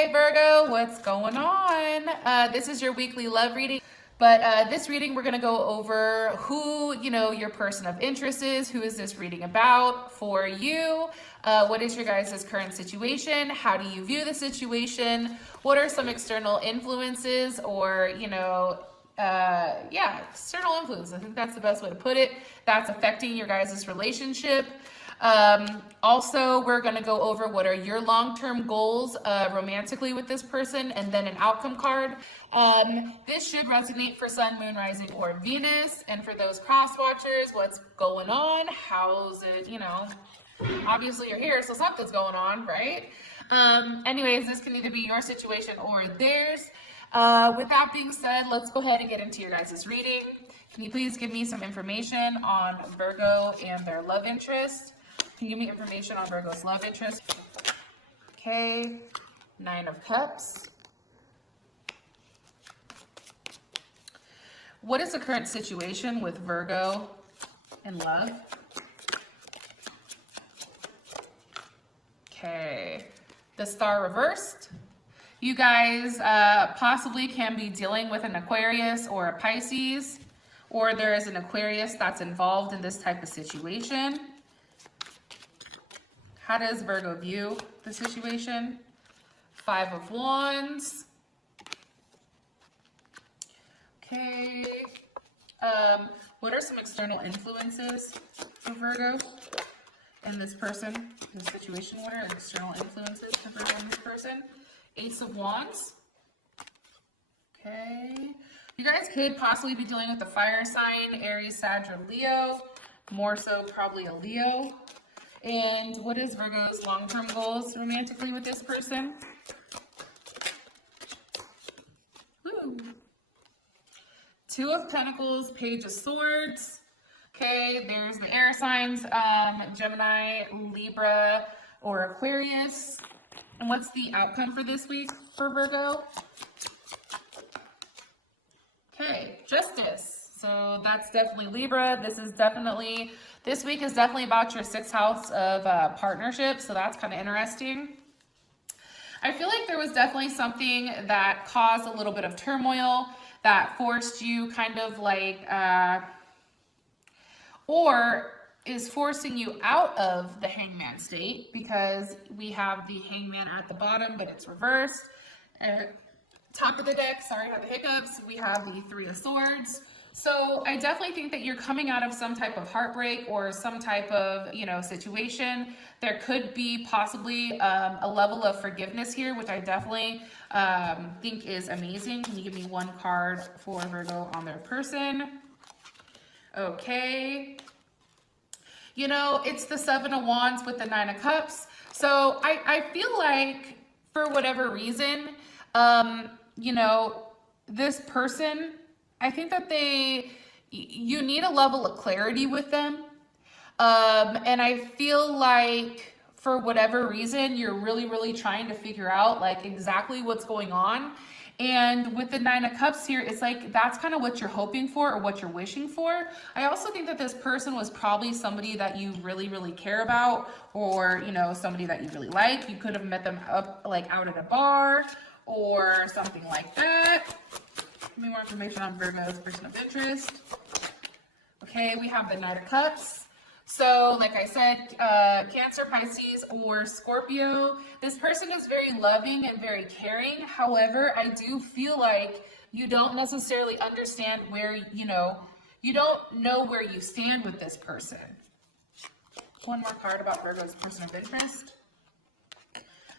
Hey Virgo, what's going on? This is your weekly love reading. But this reading, we're going to go over who, your person of interest is. Who is this reading about for you? What is your guys' current situation? How do you view the situation? What are some external influences or, external influences. I think that's the best way to put it. That's affecting your guys' relationship. Also, we're going to go over what are your long-term goals romantically with this person, and then an outcome card. This should resonate for Sun, Moon, Rising, or Venus. And for those cross watchers, what's going on? How's it, obviously you're here, so something's going on, right? Anyways, this can either be your situation or theirs. With that being said, let's go ahead and get into your guys' reading. Can you please give me some information on Virgo and their love interest? Can you give me information on Virgo's love interest? Okay, 9 of Cups. What is the current situation with Virgo and love? Okay, the Star reversed. You guys possibly can be dealing with an Aquarius or a Pisces, or there is an Aquarius that's involved in this type of situation. How does Virgo view the situation? 5 of Wands. Okay. What are some external influences for Virgo and this person, this situation? What are external influences for Virgo and this person? Ace of Wands. Okay. You guys could possibly be dealing with a fire sign, Aries, Sag, or Leo. More so probably a Leo. And what is Virgo's long-term goals romantically with this person? Woo. 2 of Pentacles, Page of Swords. Okay, there's the air signs, Gemini, Libra, or Aquarius. And what's the outcome for this week for Virgo? Okay, Justice. So that's definitely Libra. This week is definitely about your 6th house of partnership. So that's kind of interesting. I feel like there was definitely something that caused a little bit of turmoil that forced you kind of like, or is forcing you out of the Hangman state, because we have the Hangman at the bottom, but it's reversed. Top of the deck, sorry about the hiccups, we have the 3 of Swords. So I definitely think that you're coming out of some type of heartbreak or some type of, situation. There could be possibly a level of forgiveness here, which I definitely think is amazing. Can you give me one card for Virgo on their person? Okay. It's the 7 of Wands with the 9 of Cups. So I feel like for whatever reason, this person, I think that you need a level of clarity with them. And I feel like for whatever reason, you're really, really trying to figure out like exactly what's going on. And with the 9 of Cups here, it's like that's kind of what you're hoping for or what you're wishing for. I also think that this person was probably somebody that you really, really care about, or, somebody that you really like. You could have met them up like out at a bar or something like that. Give me more information on Virgo's person of interest. Okay, we have the Knight of Cups. So, like I said, Cancer, Pisces, or Scorpio. This person is very loving and very caring. However, I do feel like you don't necessarily understand where, you don't know where you stand with this person. One more card about Virgo's person of interest.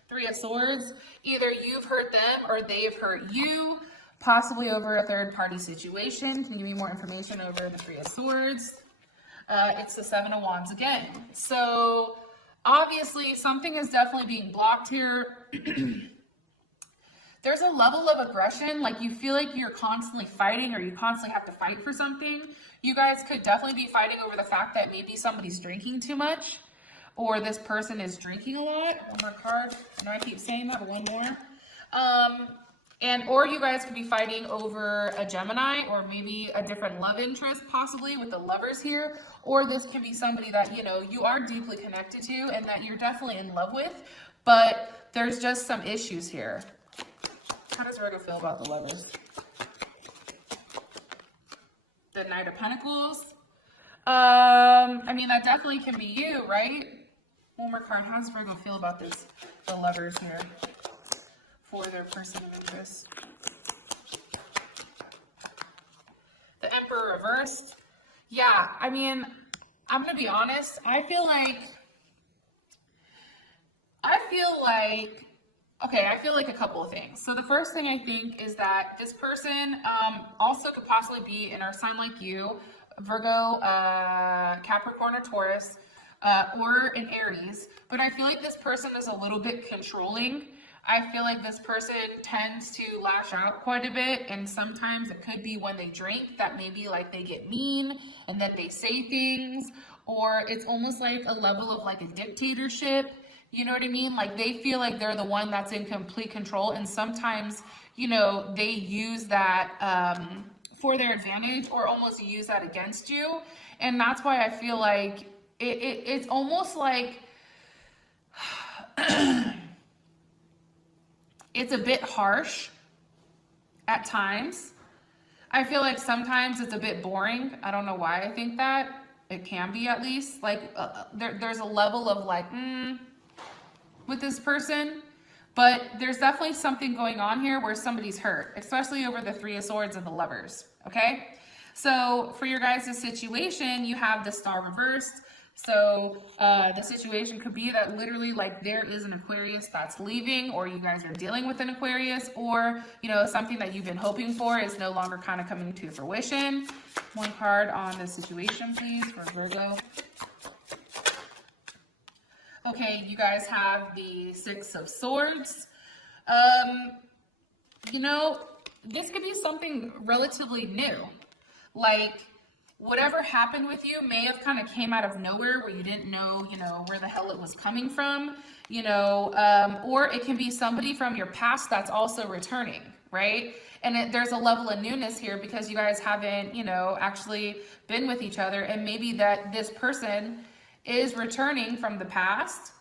3 of Swords. Either you've hurt them or they've hurt you, possibly over a third-party situation. Can you give me more information over the 3 of Swords? It's the 7 of Wands again. So obviously something is definitely being blocked here. There's a level of aggression, like you feel like you're constantly fighting or you constantly have to fight for something. You guys could definitely be fighting over the fact that maybe somebody's drinking too much or this person is drinking a lot. One more card. I know I keep saying that, but one more. Or you guys could be fighting over a Gemini or maybe a different love interest, possibly with the Lovers here. Or this can be somebody that, you are deeply connected to and that you're definitely in love with. But there's just some issues here. How does Virgo feel about the Lovers? The Knight of Pentacles. I mean, that definitely can be you, right? One more card. How does Virgo feel about this? The Lovers here for their person of interest. The Emperor reversed. Yeah, I mean, I'm gonna be honest. I feel like a couple of things. So the first thing I think is that this person also could possibly be in our sign like you, Virgo, Capricorn, or Taurus, or an Aries. But I feel like this person is a little bit controlling. I feel like this person tends to lash out quite a bit, and sometimes it could be when they drink that maybe like they get mean and then they say things, or it's almost like a level of like a dictatorship. You know what I mean? Like they feel like they're the one that's in complete control, and sometimes, you know, they use that for their advantage or almost use that against you. And that's why I feel like it's almost like it's a bit harsh at times. I feel like sometimes it's a bit boring. I don't know why I think that. It can be, at least. Like there's a level of like, with this person, but there's definitely something going on here where somebody's hurt, especially over the Three of Swords and the Lovers, okay? So for your guys' situation, you have the Star reversed. So the situation could be that literally like there is an Aquarius that's leaving, or you guys are dealing with an Aquarius, or, you know, something that you've been hoping for is no longer kind of coming to fruition. One card on the situation, please, for Virgo. Okay, you guys have the Six of Swords. You know, this could be something relatively new. Like, whatever happened with you may have kind of came out of nowhere where you didn't know, you know, where the hell it was coming from, you know, or it can be somebody from your past that's also returning, right? And there's a level of newness here because you guys haven't, you know, actually been with each other, and maybe that this person is returning from the past,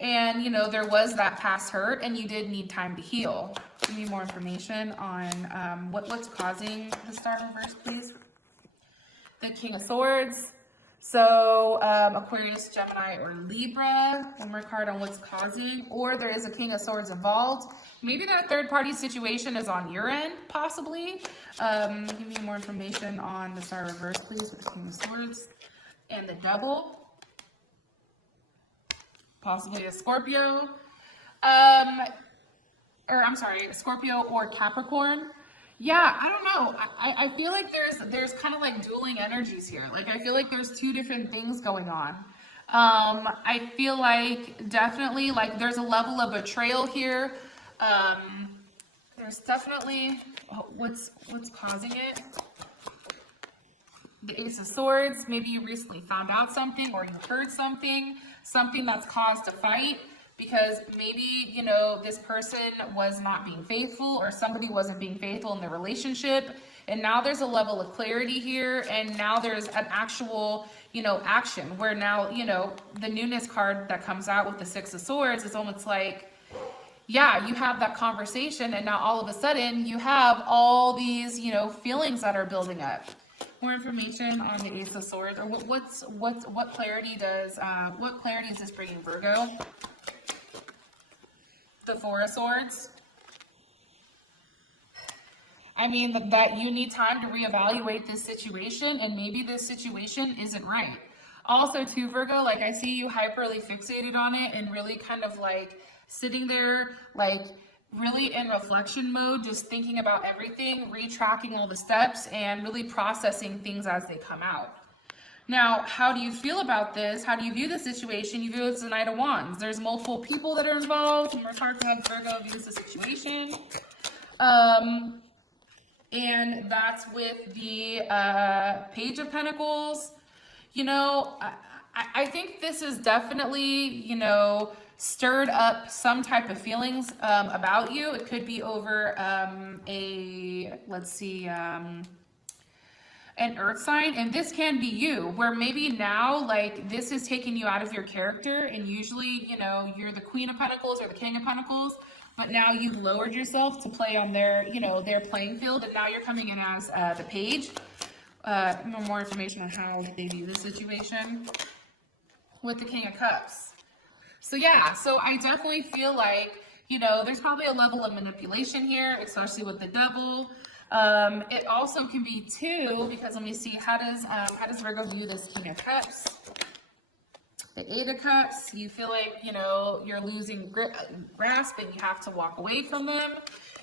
and you know there was that past hurt and you did need time to heal. Give me more information on what's causing the Star reverse, please. The King of Swords. So Aquarius, Gemini, or Libra. One more card on what's causing, or there is a King of Swords involved. Maybe that third party situation is on your end, possibly. Give me more information on the Star reverse, please, with the King of Swords and the Devil. Possibly a Scorpio, Scorpio or Capricorn. Yeah, I don't know. I feel like there's kind of like dueling energies here. Like I feel like there's two different things going on. I feel like definitely like there's a level of betrayal here. There's definitely what's causing it. The Ace of Swords. Maybe you recently found out something, or you heard something that's caused a fight, because maybe, you know, this person was not being faithful, or somebody wasn't being faithful in the relationship, and now there's a level of clarity here, and now there's an actual, you know, action where now, you know, the newness card that comes out with the Six of Swords is almost like, yeah, you have that conversation, and now all of a sudden you have all these, you know, feelings that are building up. More information on the Ace of Swords, or what clarity is this bringing, Virgo? The Four of Swords. I mean that you need time to reevaluate this situation, and maybe this situation isn't right. Also, too, Virgo, like I see you hyperly fixated on it and really kind of like sitting there, like really in reflection mode, just thinking about everything, retracking all the steps, and really processing things as they come out. Now, how do you feel about this? How do you view the situation? You view it as the Knight of Wands. There's multiple people that are involved. More cards to have Virgo views the situation. And that's with the Page of Pentacles. You know, I think this is definitely, you know, stirred up some type of feelings about you. It could be over a an earth sign, and this can be you, where maybe now like this is taking you out of your character, and usually, you know, you're the Queen of Pentacles or the King of Pentacles, but now you've lowered yourself to play on their, you know, their playing field, and now you're coming in as the Page. More information on how they view this situation with the King of Cups. So yeah, so I definitely feel like, you know, there's probably a level of manipulation here, especially with the Devil. It also can be too, because let me see, how does Virgo view this King of Cups? The Eight of Cups, you feel like, you know, you're losing grasp and you have to walk away from them.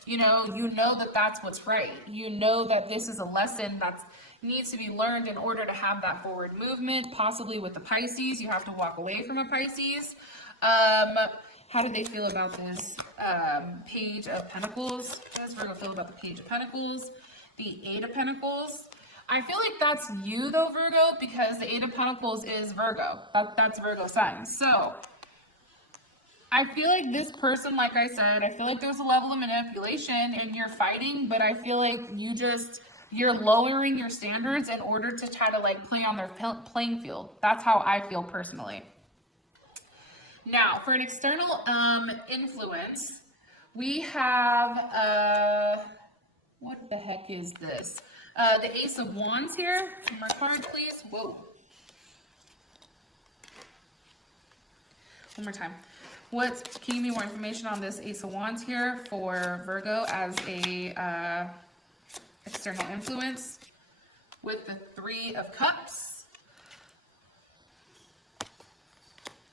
You know that that's what's right. You know that this is a lesson that needs to be learned in order to have that forward movement. Possibly with the Pisces, you have to walk away from a Pisces. How do they feel about this Page of Pentacles? How does Virgo feel about the Page of Pentacles? The Eight of Pentacles. I feel like that's you though, Virgo, because the Eight of Pentacles is Virgo. That's Virgo sign. So I feel like this person, like I said, I feel like there's a level of manipulation and you're fighting, but I feel like you're lowering your standards in order to try to like play on their playing field. That's how I feel personally. Now, for an external influence, we have, what the heck is this? The Ace of Wands here. One more card, please. Whoa. One more time. Can you give me more information on this Ace of Wands here for Virgo as a external influence with the Three of Cups?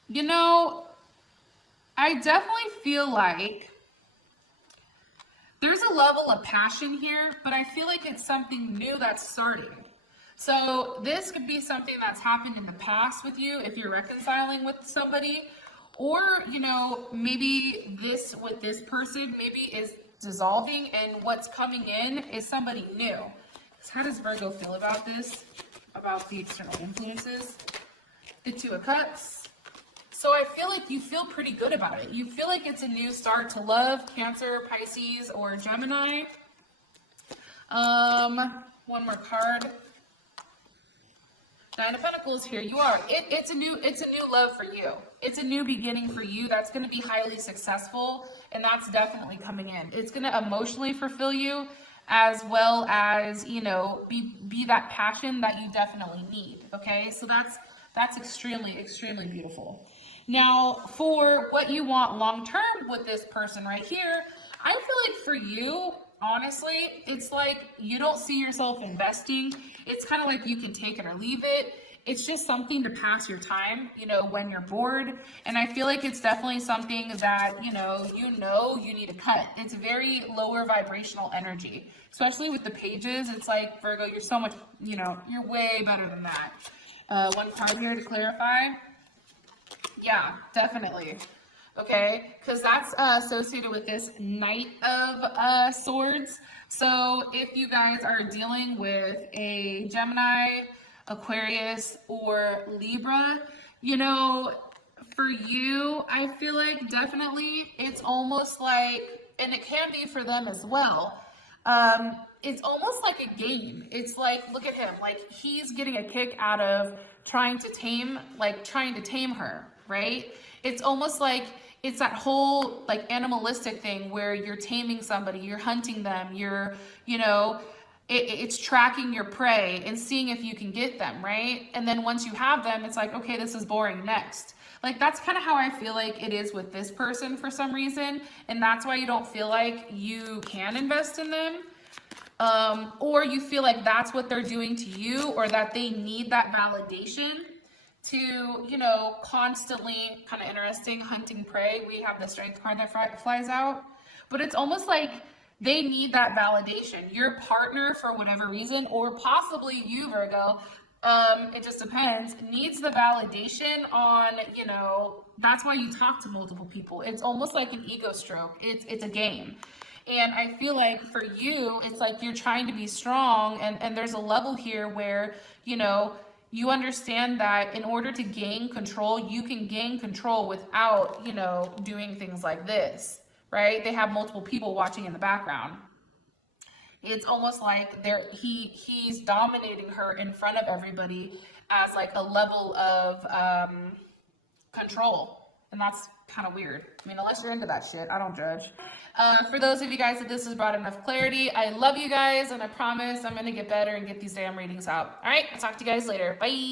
You know, I definitely feel like there's a level of passion here, but I feel like it's something new that's starting. So this could be something that's happened in the past with you if you're reconciling with somebody, or, you know, maybe this with this person maybe is dissolving and what's coming in is somebody new. So how does Virgo feel about this, about the external influences? The Two of Cups. So I feel like you feel pretty good about it. You feel like it's a new start to love, Cancer, Pisces, or Gemini. One more card. Nine of Pentacles, here you are. It's a new love for you. It's a new beginning for you that's going to be highly successful, and that's definitely coming in. It's going to emotionally fulfill you, as well as, you know, be that passion that you definitely need. Okay, so that's extremely, extremely beautiful. Now, for what you want long-term with this person right here, I feel like for you, honestly, it's like you don't see yourself investing. It's kind of like you can take it or leave it. It's just something to pass your time, you know, when you're bored. And I feel like it's definitely something that, you need to cut. It's very lower vibrational energy, especially with the Pages. It's like, Virgo, you're so much, you know, you're way better than that. One card here to clarify. Yeah, definitely. Okay, because that's associated with this Knight of Swords. So if you guys are dealing with a Gemini, Aquarius, or Libra, you know, for you, I feel like definitely it's almost like, and it can be for them as well, it's almost like a game. It's like, look at him, like he's getting a kick out of trying to tame her, right? It's almost like it's that whole like animalistic thing where you're taming somebody, you're hunting them, you're, you know, it's tracking your prey and seeing if you can get them, right? And then once you have them, it's like, okay, this is boring, next. Like, that's kind of how I feel like it is with this person for some reason. And that's why you don't feel like you can invest in them. Or you feel like that's what they're doing to you, or that they need that validation to, you know, constantly, kind of interesting, hunting prey. We have the Strength card that flies out. But it's almost like they need that validation. Your partner, for whatever reason, or possibly you, Virgo, it just depends, needs the validation on, you know, that's why you talk to multiple people. It's almost like an ego stroke. It's a game. And I feel like for you, it's like you're trying to be strong, and there's a level here where, you know, you understand that in order to gain control, you can gain control without, you know, doing things like this, right? They have multiple people watching in the background. It's almost like he's dominating her in front of everybody as like a level of control. And that's kind of weird. I mean, unless you're into that shit, I don't judge. For those of you guys that this has brought enough clarity, I love you guys, and I promise I'm going to get better and get these damn readings out. All right, I'll talk to you guys later. Bye.